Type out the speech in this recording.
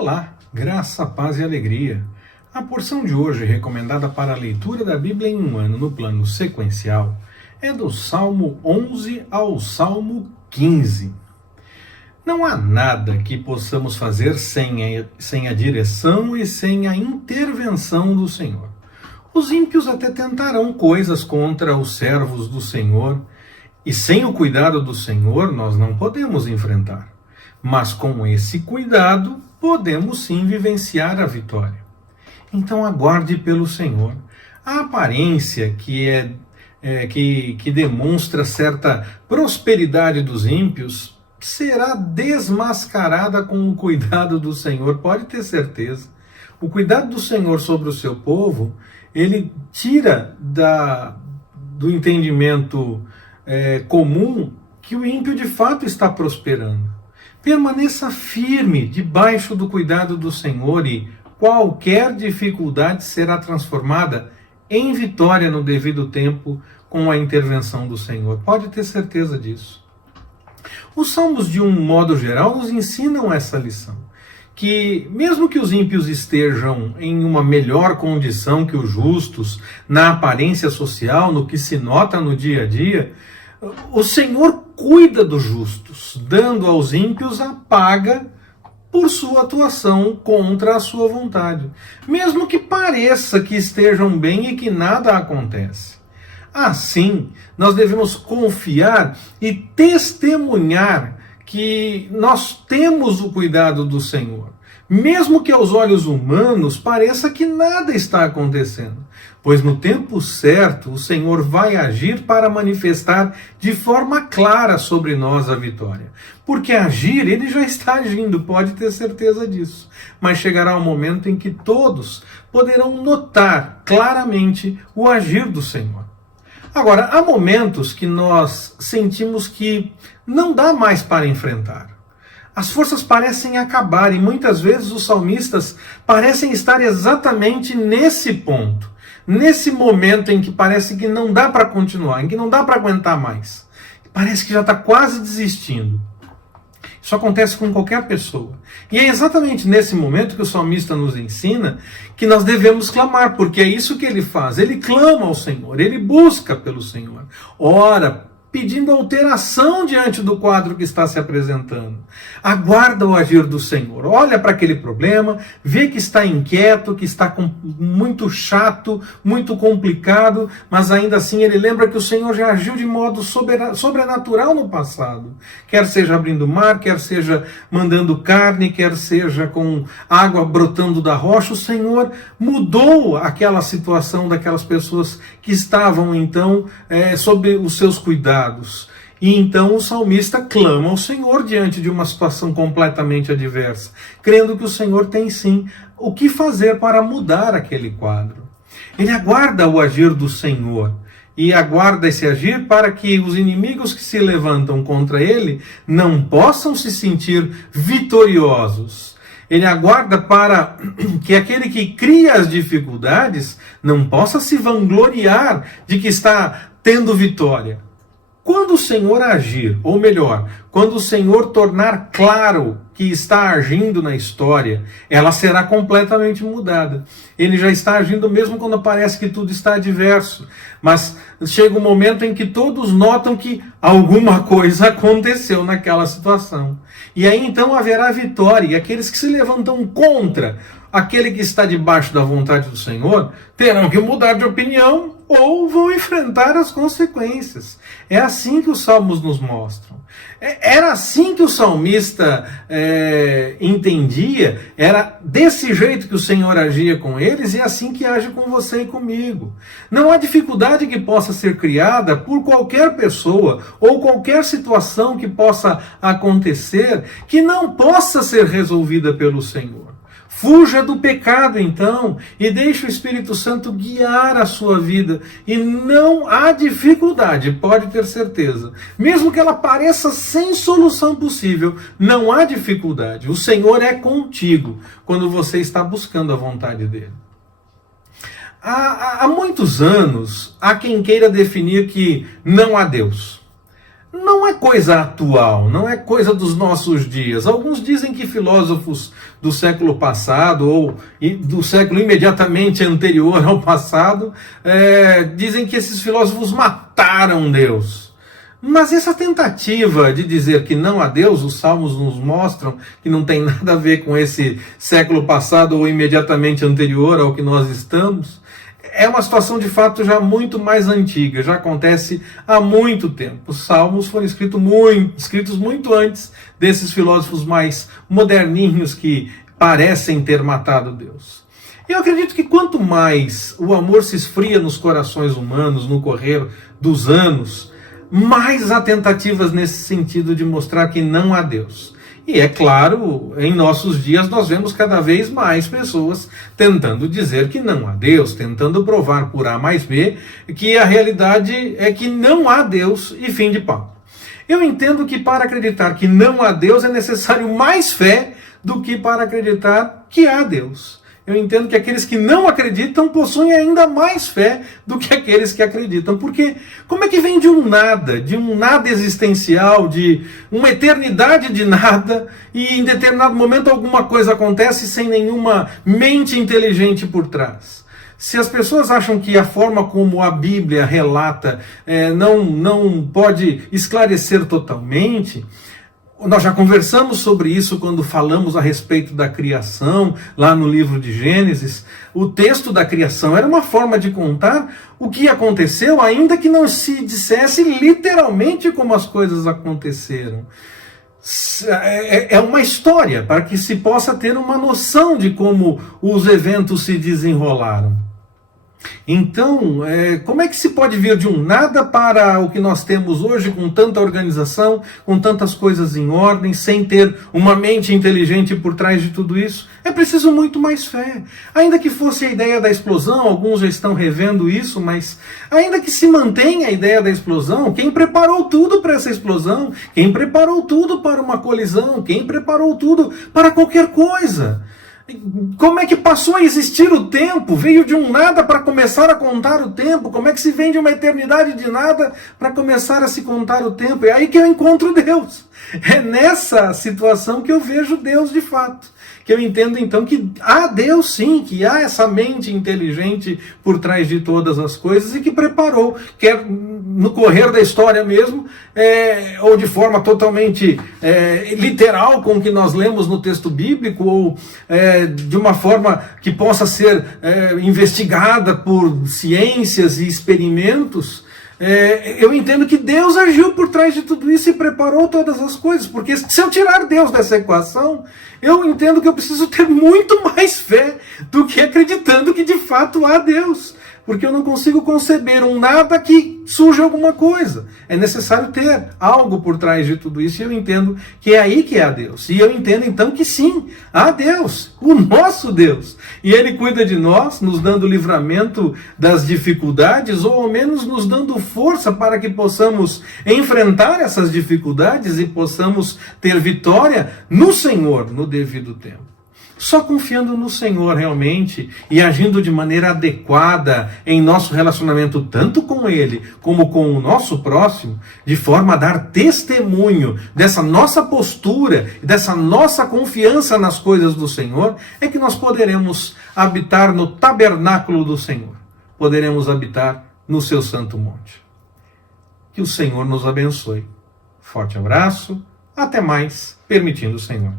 Olá, graça, paz e alegria. A porção de hoje, recomendada para a leitura da Bíblia em um ano no plano sequencial, é do Salmo 11 ao Salmo 15. Não há nada que possamos fazer sem a direção e sem a intervenção do Senhor. Os ímpios até tentarão coisas contra os servos do Senhor, e sem o cuidado do Senhor nós não podemos enfrentar. Mas com esse cuidado, podemos sim vivenciar a vitória. Então aguarde pelo Senhor. A aparência que demonstra certa prosperidade dos ímpios será desmascarada com o cuidado do Senhor, pode ter certeza. O cuidado do Senhor sobre o seu povo, ele tira do entendimento comum que o ímpio de fato está prosperando. Permaneça firme debaixo do cuidado do Senhor e qualquer dificuldade será transformada em vitória no devido tempo com a intervenção do Senhor. Pode ter certeza disso. Os salmos, de um modo geral, nos ensinam essa lição. Que mesmo que os ímpios estejam em uma melhor condição que os justos, na aparência social, no que se nota no dia a dia, o Senhor cuida dos justos, dando aos ímpios a paga por sua atuação contra a sua vontade, mesmo que pareça que estejam bem e que nada acontece. Assim, nós devemos confiar e testemunhar que nós temos o cuidado do Senhor, mesmo que aos olhos humanos pareça que nada está acontecendo, pois no tempo certo o Senhor vai agir para manifestar de forma clara sobre nós a vitória. Porque agir, ele já está agindo, pode ter certeza disso. Mas chegará um momento em que todos poderão notar claramente o agir do Senhor. Agora, há momentos que nós sentimos que não dá mais para enfrentar. As forças parecem acabar e muitas vezes os salmistas parecem estar exatamente nesse ponto, nesse momento em que parece que não dá para continuar, em que não dá para aguentar mais. Parece que já está quase desistindo. Isso acontece com qualquer pessoa. E é exatamente nesse momento que o salmista nos ensina que nós devemos clamar, porque é isso que ele faz. Ele clama ao Senhor, ele busca pelo Senhor. Ora, pedindo alteração diante do quadro que está se apresentando. Aguarda o agir do Senhor. Olha para aquele problema, vê que está inquieto, que está muito chato, muito complicado, mas ainda assim ele lembra que o Senhor já agiu de modo sobrenatural no passado. Quer seja abrindo mar, quer seja mandando carne, quer seja com água brotando da rocha, o Senhor mudou aquela situação daquelas pessoas que estavam então sob os seus cuidados. E então o salmista clama ao Senhor diante de uma situação completamente adversa, crendo que o Senhor tem sim o que fazer para mudar aquele quadro. Ele aguarda o agir do Senhor e aguarda esse agir para que os inimigos que se levantam contra ele não possam se sentir vitoriosos. Ele aguarda para que aquele que cria as dificuldades não possa se vangloriar de que está tendo vitória. Quando o Senhor agir, ou melhor, quando o Senhor tornar claro que está agindo na história, ela será completamente mudada. Ele já está agindo mesmo quando parece que tudo está adverso. Mas chega um momento em que todos notam que alguma coisa aconteceu naquela situação. E aí então haverá vitória. E aqueles que se levantam contra aquele que está debaixo da vontade do Senhor terão que mudar de opinião ou vão enfrentar as consequências. É assim que os salmos nos mostram. Era assim que o salmista entendia, era desse jeito que o Senhor agia com eles e é assim que age com você e comigo. Não há dificuldade que possa ser criada por qualquer pessoa ou qualquer situação que possa acontecer que não possa ser resolvida pelo Senhor. Fuja do pecado, então, e deixe o Espírito Santo guiar a sua vida. E não há dificuldade, pode ter certeza. Mesmo que ela pareça sem solução possível, não há dificuldade. O Senhor é contigo quando você está buscando a vontade dele. Há muitos anos, há quem queira definir que não há Deus. não é coisa atual, não é coisa dos nossos dias. Alguns dizem que filósofos do século passado, ou do século imediatamente anterior ao passado, dizem que esses filósofos mataram Deus. Mas essa tentativa de dizer que não há Deus, os salmos nos mostram que não tem nada a ver com esse século passado ou imediatamente anterior ao que nós estamos, é uma situação de fato já muito mais antiga, já acontece há muito tempo. Os salmos foram escritos muito antes desses filósofos mais moderninhos que parecem ter matado Deus. Eu acredito que quanto mais o amor se esfria nos corações humanos no correr dos anos, mais há tentativas nesse sentido de mostrar que não há Deus. E é claro, em nossos dias nós vemos cada vez mais pessoas tentando dizer que não há Deus, tentando provar por A mais B que a realidade é que não há Deus e fim de papo. Eu entendo que para acreditar que não há Deus é necessário mais fé do que para acreditar que há Deus. Eu entendo que aqueles que não acreditam possuem ainda mais fé do que aqueles que acreditam. Porque como é que vem de um nada existencial, de uma eternidade de nada, e em determinado momento alguma coisa acontece sem nenhuma mente inteligente por trás? Se as pessoas acham que a forma como a Bíblia relata não pode esclarecer totalmente, nós já conversamos sobre isso quando falamos a respeito da criação, lá no livro de Gênesis. O texto da criação era uma forma de contar o que aconteceu, ainda que não se dissesse literalmente como as coisas aconteceram. É uma história para que se possa ter uma noção de como os eventos se desenrolaram. Então, como é que se pode vir de um nada para o que nós temos hoje, com tanta organização, com tantas coisas em ordem, sem ter uma mente inteligente por trás de tudo isso? É preciso muito mais fé. Ainda que fosse a ideia da explosão, alguns já estão revendo isso, mas ainda que se mantenha a ideia da explosão, quem preparou tudo para essa explosão? Quem preparou tudo para uma colisão? Quem preparou tudo para qualquer coisa? Como é que passou a existir o tempo? Veio de um nada para começar a contar o tempo? Como é que se vem de uma eternidade de nada para começar a se contar o tempo? É aí que eu encontro Deus. É nessa situação que eu vejo Deus de fato. Que eu entendo então que há Deus sim, que há essa mente inteligente por trás de todas as coisas e que preparou, quer no correr da história mesmo, ou de forma totalmente literal com o que nós lemos no texto bíblico, ou de uma forma que possa ser investigada por ciências e experimentos. Eu entendo que Deus agiu por trás de tudo isso e preparou todas as coisas, porque se eu tirar Deus dessa equação, eu entendo que eu preciso ter muito mais fé do que acreditando que de fato há Deus, porque eu não consigo conceber um nada que surja alguma coisa. É necessário ter algo por trás de tudo isso, e eu entendo que é aí que há Deus. E eu entendo então que sim, há Deus, o nosso Deus. E Ele cuida de nós, nos dando livramento das dificuldades, ou ao menos nos dando força para que possamos enfrentar essas dificuldades e possamos ter vitória no Senhor, no devido tempo. Só confiando no Senhor realmente e agindo de maneira adequada em nosso relacionamento tanto com Ele como com o nosso próximo, de forma a dar testemunho dessa nossa postura, dessa nossa confiança nas coisas do Senhor, é que nós poderemos habitar no tabernáculo do Senhor, poderemos habitar no seu santo monte. Que o Senhor nos abençoe. Forte abraço, até mais, permitindo o Senhor.